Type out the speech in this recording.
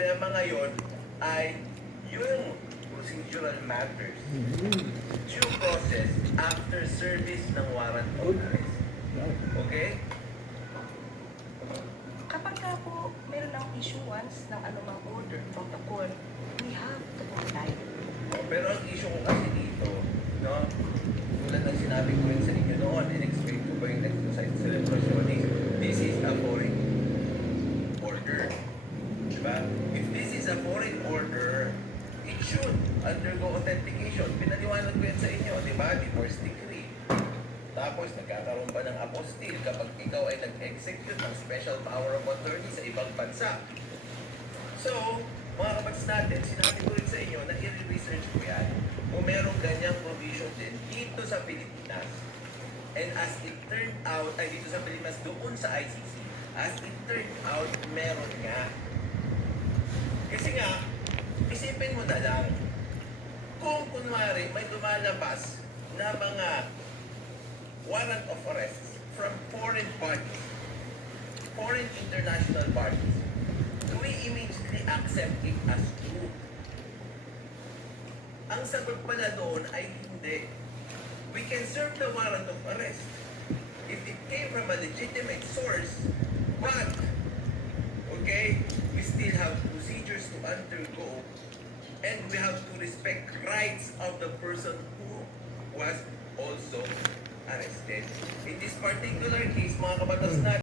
problema ngayon ay yung procedural matters. Due process after service ng warrant of arrest. Okay? Kapag nga po meron ng issuance ng anumang order, protocol, we have to comply. Pero ang issue ko kasi dito, no, tulad ng sinabi ko rin sa inyo noon, in-explain ko ba yung exercise celebration is, this is a foreign order. Diba? If this is a foreign order, it should undergo authentication. Pinaliwanag ko yan sa inyo, di ba? Divorce decree. Tapos, nagkakaroon ba ng apostille kapag ikaw ay nag-execute ng special power of attorney sa ibang bansa? So, mga kapatid natin, sinabi ko rin sa inyo na i-research ko yan kung merong ganyang provision din dito sa Pilipinas. And as it turned out, ay dito sa Pilipinas, doon sa ICC, as it turned out, meron nga. Kasi nga, isipin mo na lang, kung kunwari may lumalabas na mga warrant of arrest from foreign parties, foreign international parties, do we immediately accept it as true? Ang sagot pala doon ay hindi. We can serve the warrant of arrest if it came from a legitimate source, but, okay, we still have procedures to undergo and we have to respect rights of the person who was also arrested. In this particular case, mga kabatas natin,